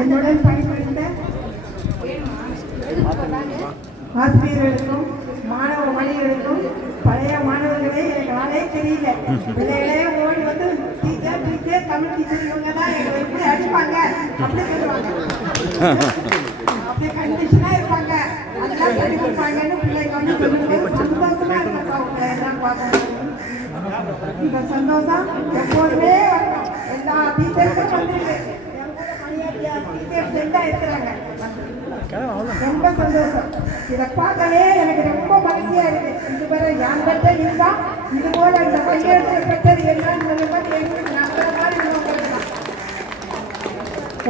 என்னுடன் பணிபுரிந்த ஆசிரியர்களுக்கும் மாணவ மணிகளுக்கும் பழைய மாணவர்களே எனக்கு ஆளே தெரியல. பிள்ளைகளே ஓடி வந்து டீச்சர் டீச்சர் தமிழ் டீச்சர் இவங்க தான் எங்களை எப்படி அடிப்பாங்க அப்படி சொல்லுவாங்க. அப்படியே கண்டிஷனா இருப்பாங்க. அதெல்லாம் சொல்லி கொடுப்பாங்கன்னு பிள்ளைங்க வந்து சொல்லும்போது சந்தோஷமா இருக்கப்பா. உங்களை எல்லாம் பார்க்கணும். இந்த சந்தோஷம் எப்போதுமே வரணும். எல்லா டீச்சருக்கும் வந்துருக்கு. இருக்கிறாங்க. ரொம்ப சந்தோஷம். இதை பார்க்கவே எனக்கு ரொம்ப மகிழ்ச்சியா இருக்கு. இதுவரை யான்கிட்ட இருந்தா இது போல இந்த கையெழுத்து பெற்றது என்னன்னு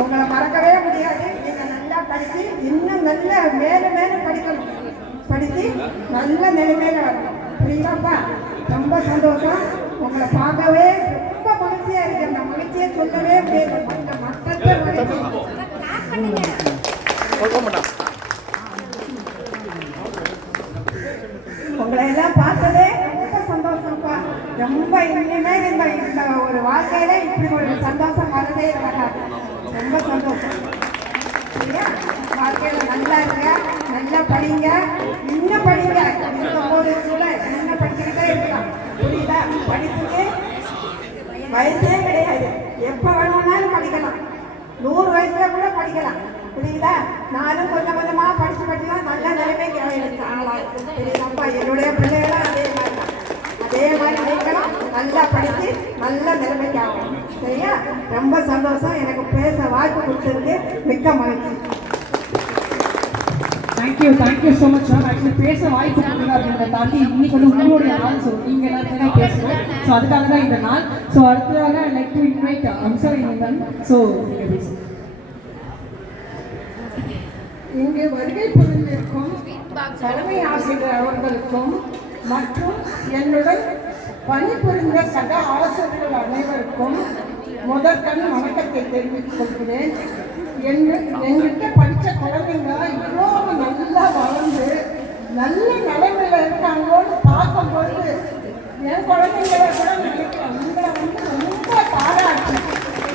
உங்களை மறக்கவே முடியாது. நீங்க நல்லா படிச்சு இன்னும் நல்ல மேலும் மேலும் படிக்கணும். படிச்சு நல்ல நிலைமையில வரணும். புரியுதாப்பா? ரொம்ப சந்தோஷம். உங்களை பார்க்கவே ரொம்ப மகிழ்ச்சியா இருக்கு. அந்த மகிழ்ச்சியை சொல்லவே முடியாது. அந்த மற்ற மகிழ்ச்சி உங்களை எல்லாம் பார்த்ததே ரொம்ப சந்தோஷம்ப்பா. ரொம்ப இனிமே இந்த ஒரு வாழ்க்கையில இப்படி ஒரு சந்தோஷம் வரதே வராது. ரொம்ப சந்தோஷம். சரியா? வாழ்க்கையில நல்லா இருங்க, நல்லா படிங்க, இன்னும் படிங்க. ஒரு கூட இன்னும் படிச்சுக்கிட்டே இருக்கலாம். புரியுதா? படிச்சுட்டு வயசே கிடையாது. எப்ப வேணும்னாலும் படிக்கலாம். 100 வயசுல கூட படிக்கலாம். புரியுதா? நானும் கொஞ்சம் கொஞ்சமா படிச்சு படிச்சுதான் நல்ல நிலைமைக்கு ஆளாம். புரியுதாப்பா? என்னுடைய பிள்ளைகளும் அதே மாதிரி நீங்களும் நல்லா படிச்சு நல்ல நிலைமைக்கு ஆகணும். சரியா? ரொம்ப சந்தோஷம். எனக்கு பேச வாய்ப்பு கொடுத்ததுக்கு மிக்க மகிழ்ச்சி. Thank you so much ma'am. Actually பேச வாய்ப்பு கொடுங்க அப்படின்றத தாண்டி இன்னைக்கு வந்து உங்களுடைய நாள். ஸோ நீங்கள் எல்லாத்தையும் பேசுவோம். ஸோ அதுக்காக தான் இந்த நாள். ஸோ அடுத்ததாக லைக் டு இன்வைட் அம்சா இவன். ஸோ நீங்கள் பேசுங்க. இங்கு வருகை புரிந்திருக்கும் தலைமை ஆசிரியர் அவர்களுக்கும் மற்றும் என்னுடன் பணிபுரிந்த சக ஆசிரியர்கள் அனைவருக்கும் முதற்கண் வணக்கத்தை தெரிவித்துக் கொள்கிறேன். என்கிட்ட படித்த குழந்தைங்க இவ்வளோ நல்லா வளர்ந்து நல்ல நிலைமையில இருக்காங்களோன்னு பார்க்கும்பொழுது என் குழந்தைங்களை கூட நினைக்கிறேன். உங்களை வந்து ரொம்ப பாராட்டு.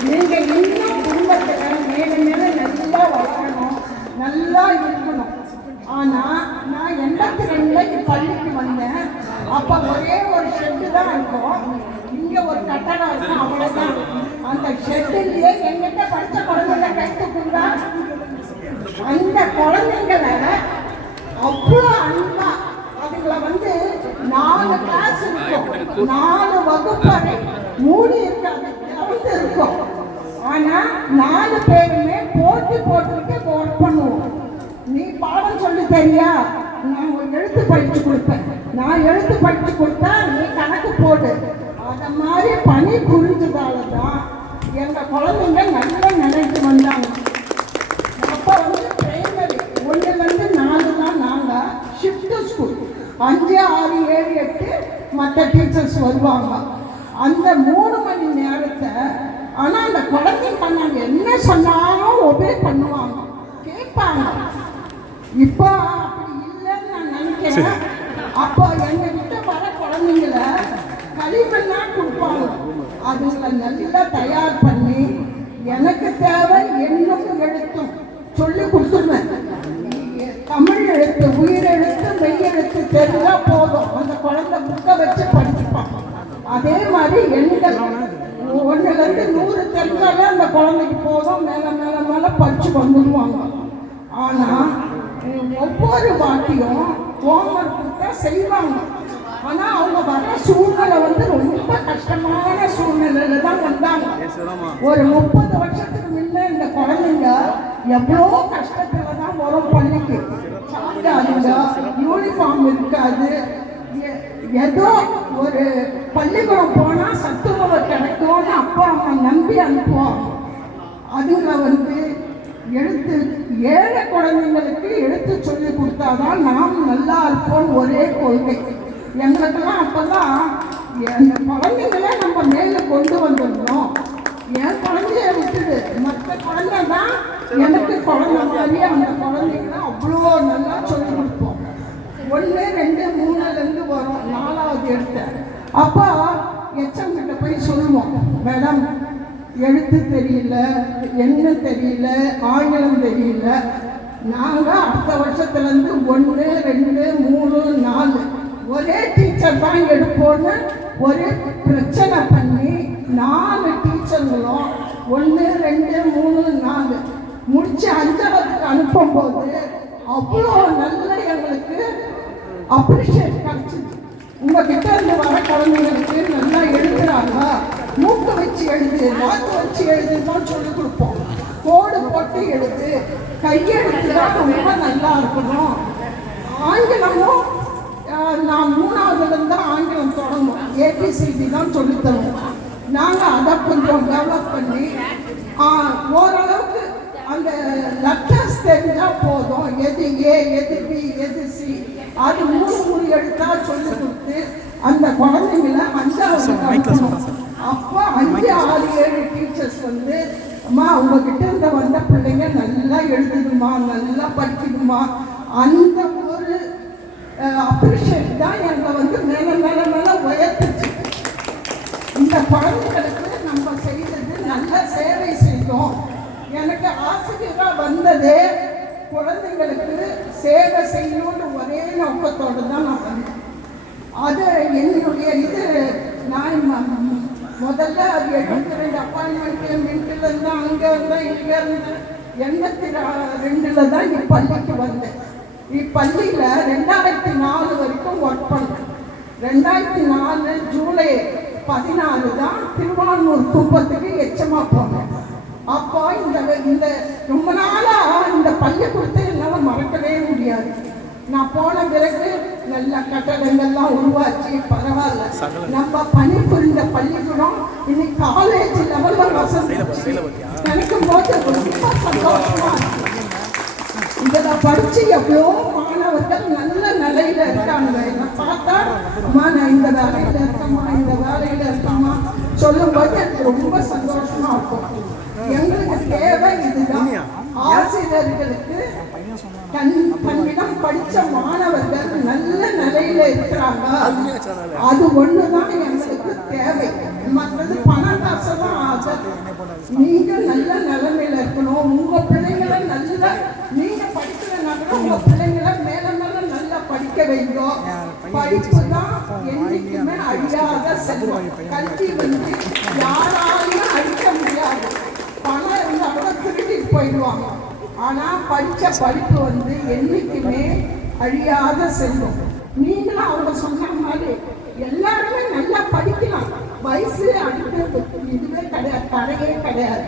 நீங்கள் இன்னும் குடும்பத்தில் மேலும் மேலும் நல்லா வளரணும், நல்லா இருக்கணும். ஆனால் நான் 82 பள்ளிக்கு வந்தேன். அப்போ ஒரே ஒரு ஷெட்டு தான் இருக்கும். இங்கே ஒரு கட்டடம் இருக்கும், அவ்வளோதான். அந்த ஷெட்டுலேயே எங்கிட்ட படித்த குழந்தைங்க கைத்துக்குண்டா அந்த குழந்தைங்களை அவ்வளோ அன்பா அதுங்களை வந்து 4 கிளாஸ் இருக்கும், 4 வகுப்பறை மூடி இருக்காது, திறந்து இருக்கும். ஆனால் 4 பேருமே போட்டி போட்டுக்கிட்டு ஒர்க் பண்ணுவோம். நீ பாடம் சொல்லி தெரியா, நான் ஒரு எழுத்து படித்து கொடுப்பேன், நான் எழுத்து படித்து கொடுத்தா நீ கணக்கு போடு. அதை மாதிரி பணி புரிஞ்சதால தான் எங்கள் குழந்தைங்க நல்லா நினைத்து வந்தாங்க. அப்போ வந்து பிரைமரி 1லேருந்து 4 தான். நாங்கள் ஷிஃப்ட் ஸ்கூல் 5, 6, 7, 8 மற்ற டீச்சர்ஸ் வருவாங்க. அந்த 3 மணி நேரத்தை ஆனால் அந்த குழந்தைங்க பண்ணாங்க என்ன சொன்னாலும் ஒபே பண்ணுவாங்க, கேட்பாங்க. இப்போ அப்படி இல்லைன்னு நான் நினைக்கிறேன். அப்போ எங்ககிட்ட வர குழந்தைங்களை களிமண்ணாக கொடுப்பாங்க. அதுங்களை நல்லா தயார் பண்ணி எனக்கு தேவை எண்ணும் எழுத்தும் சொல்லி கொடுத்துருவேன். தமிழ் எழுத்து, உயிரெழுத்து, மெய்யெழுத்து தெரிஞ்சால் போதும். அந்த குழந்தை புக்கை வச்சு படிச்சுப்பாங்க. அதே மாதிரி எண்கள் 1லேருந்து 100 தெரிஞ்சாலே அந்த குழந்தைக்கு போதும். மேலே மேலே மேலே படித்து வந்துடுவாங்க. ஆனால் ஒவ்வொரு வாட்டியும் ஹோம்ஒர்க் கொடுத்தா செய்வாங்க. ஆனால் அவங்க வர சூழ்நிலை வந்து ரொம்ப கஷ்டமான சூழ்நிலையில தான் வந்தாங்க. ஒரு 30 வருஷத்துக்கு முன்னே இந்த குழந்தைங்க எவ்வளோ கஷ்டத்துல தான் வரும் பள்ளிக்கு. சாப்பிடாதுங்க, யூனிஃபார்ம் இருக்காது. ஏதோ ஒரு பள்ளிக்கூடம் போனால் சத்துணவு கிடைக்கும்னு அப்பா அம்மா நம்பி அனுப்புவாங்க. அதுங்க வந்து எழுத்து ஏழை குழந்தைங்களுக்கு எழுத்து சொல்லி கொடுத்தாதான் நாம் நல்லா இருப்போம் ஒரே கொள்கை. எங்களுக்கெல்லாம் அப்போதான் அந்த குழந்தைங்களே நம்ம மேலே கொண்டு வந்துடணும். என் குழந்தைய விட்டுடு, மற்ற குழந்தை தான் எனக்கு குழந்தை மாதிரி. அந்த குழந்தைங்களாம் அவ்வளோ நல்லா சொல்லி கொடுப்போம். 1, 2, 3லேருந்து வரும் 4வது எடுத்த அப்போ எச்எம் கிட்ட போய் சொல்லுவோம், மேடம் எழுத்து தெரியல, என்ன தெரியல, ஆங்கிலம் தெரியல. நாங்கள் அடுத்த வருஷத்துலேருந்து 1, 2, 3, 4 ஒரே டீச்சர் தான் எடுப்போன்னு ஒரு பிரச்சனை பண்ணி 4 டீச்சர்களும் 1, 2, 3, 4 முடிச்சு 5ஆவதுக்கு அனுப்பும்போது அவ்வளோ நல்ல எங்களுக்கு அப்ரிஷியேட் கிடைச்சிது. உங்ககிட்ட இருந்து வர குழந்தைங்களுக்கு நல்லா எழுதுறாங்க, மூக்கு வச்சு எழுது, நாக்கு வச்சு எழுதுன்னு சொல்லிக் கொடுப்போம். கோடு போட்டு எழுது, கையெழுத்து தான் ரொம்ப நல்லா இருக்கணும். ஆங்கிலமும் நான் 3ஆவதுலேருந்து தான் ஆங்கிலம் தொடங்கும், ஏபிசிடி தான் சொல்லித்தருவோம். நாங்கள் அதை கொஞ்சம் டெவலப் பண்ணி ஓரளவுக்கு அந்த லெட்டர்ஸ் தெரிஞ்சால் போதும், எது ஏ, எது பி, எது சி, அது 3 எழுத்தாக சொல்லி கொடுத்து அந்த குழந்தைங்கள 5ஆவது அனுப்பணும். அப்போ 5, 6, 7 டீச்சர்ஸ் வந்து அம்மா உங்ககிட்ட இருந்த வந்த பிள்ளைங்க நல்லா எழுதுதுமா, நல்லா படிக்குதுமா, அந்த ஒரு அப்ரிஷியேட் தான் எங்களை வந்து மேலே மேலே மேலே உயர்த்துச்சு. இந்த குழந்தைங்களுக்கு நம்ம செய்தது நல்ல சேவை செய்தோம். எனக்கு ஆசிரியராக வந்ததே குழந்தைங்களுக்கு சேவை செய்யணுன்ற ஒரே நோக்கத்தோடு தான் நான் வந்தேன். அது என்னுடைய இது. நான் முதல்ல அது 72 அப்பாயின்மெண்ட்டு மின்ட்டிலேருந்து அங்கே இருந்தேன், இங்கே இருந்தேன். 82 தான் இப்பள்ளிக்கு வந்தேன். இப்பள்ளியில் 2004 வரைக்கும் ஒர்க் பண்ணேன். 2004 ஜூலை 14 தான் திருவான்மூர் குப்பத்துக்கு எச்சமாக போனேன். அப்போ இந்த ரொம்ப நாளாக இந்த பள்ளிக்கூடத்தை என்னால் மறக்கவே முடியாது. நான் போன பிறகு நல்ல கட்டடங்கள்லாம் உருவாச்சு, பரவாயில்ல. நம்ம பணிபுரிந்த பள்ளிக்கூடம் இன்னைக்கு காலேஜ் லெவலில் வசதி நினைக்கும் போது ரொம்ப சந்தோஷமா இருக்கு. இதில் படித்து எவ்வளோ மாணவர்கள் நல்ல நிலையில் இருக்காங்க. என்னை பார்த்தா அம்மா நான் இந்த வேலையில் இருக்கேம்மா, இந்த வேலையில் இருக்கேம்மா சொல்லும்போது எனக்கு ரொம்ப சந்தோஷமாக இருக்கும். எங்களுக்கு தேவை இதுதான். ஆசிரியர்களுக்கு தன்னிடம் படித்த மாணவர்கள் நல்ல நிலையில இருக்கிறாங்க, அது ஒண்ணுதான் எங்களுக்கு தேவை. மற்றது பணம் காசெல்லாம் ஆகாது. நீங்க நல்ல நிலைமையில இருக்கணும். உங்க பிள்ளைங்களை நல்லா, நீங்க படிக்கலன்னா கூட உங்க பிள்ளைங்களை மேல மேல நல்லா படிக்க வைக்கும். படிப்பு தான் என்னைக்குமே அழியாத செல்வம். கல்வி வந்து யாராலையும் அழிக்க முடியாது. பணம் இருந்தால் கூட திருட்டிட்டு போயிடுவாங்க. ஆனால் படித்த படிப்பு வந்து என்றைக்குமே அழியாத செல்வம். நீங்களும் அவங்க சொன்ன மாதிரி எல்லாருமே நல்லா படிக்கலாம். வயசு அடுத்தது இதுவே கிடையாது, தடையே கிடையாது.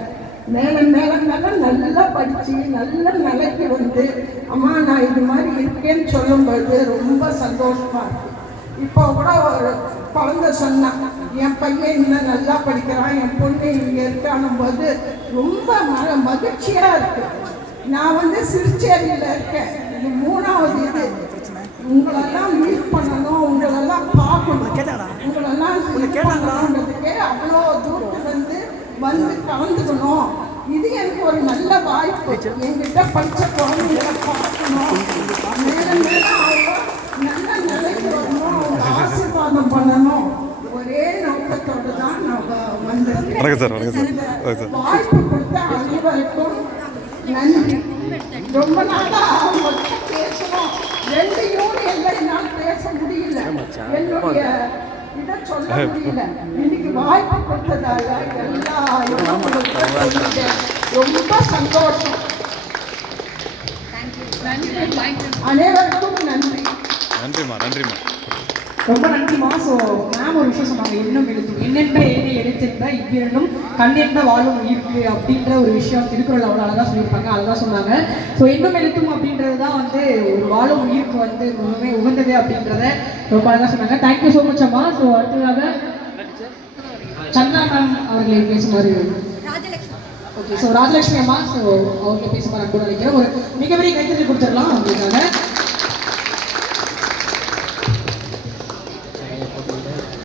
மேலே மேலே மேலே நல்லா படித்து நல்ல நிலைக்கு வந்து அம்மா நான் இது மாதிரி இருக்கேன்னு சொல்லும்போது ரொம்ப சந்தோஷமாக இருக்குது. இப்போ கூட ஒரு குழந்தை சொன்னான், என் பையன் இன்னும் நல்லா படிக்கிறான், என் பொண்ணு இங்கே இருக்கானும் போது ரொம்ப மகிழ்ச்சியாக இருக்குது. நான் வந்து சிறுச்சேரியில் இருக்கேன். இது 3ஆவது இது. உங்களெல்லாம் மீட் பண்ணணும், உங்களெல்லாம் பார்க்கணும், உங்களெல்லாம் பண்ணணுன்றதுக்கே அவ்வளோ தூரத்துலேருந்து வந்து கலந்துக்கணும். இது எனக்கு ஒரு நல்ல வாய்ப்பு. என்கிட்ட படித்த குழந்தைங்களை பார்க்கணும், மேலே மேலே அவங்க நல்ல நிலைக்கு வரணும், அவங்க ஆசீர்வாதம் பண்ணணும். ஒரே நோக்கத்தோடு தான் நான் வந்திருக்கேன். வாய்ப்பு கொடுத்த அனைவருக்கும் நன்றி. ரொம்ப நாளாக அவங்கள்ட்ட பேசணும், 2 யூனியன்ல என்னால் பேச முடியல, என்னுடைய இதை சொல்ல முடியல. இன்னைக்கு வாய்ப்பு கொடுத்ததால ரொம்ப சந்தோஷம். அனைவருக்கும் நன்றி. நன்றிம்மா, நன்றிம்மா, ரொம்ப நன்றிமா. ஸோ மேம் ஒரு விஷயம் சொன்னாங்க, எண்ணம் எழுத்தும் எண்ணென்ற ஏனை எடுத்திருந்த இவ்விரண்டும் கண்ணென்ற வாழும் இருக்கு அப்படின்ற ஒரு விஷயம் திருக்குறள் அவ்வளோ அழகாக சொல்லியிருப்பாங்க, அழகாக சொன்னாங்க. ஸோ எண்ணம் எழுத்தும் அப்படின்றது தான் வந்து ஒரு வாழும் உயிருக்கு வந்து ரொம்பவே உகந்தது அப்படின்றத ரொம்ப அழகாக சொன்னாங்க. தேங்க்யூ ஸோ மச் அம்மா. ஸோ அடுத்ததாக சந்தா மேம் அவர்களை பேசுமாறு. ஓகே, ஸோ ராஜலட்சுமி அம்மா, ஸோ அவர்களை பேசுமாறு அன்பு நினைக்கிறேன். ஒரு மிகப்பெரிய கைத்தறி கொடுத்துடலாம் அவங்களுக்காக.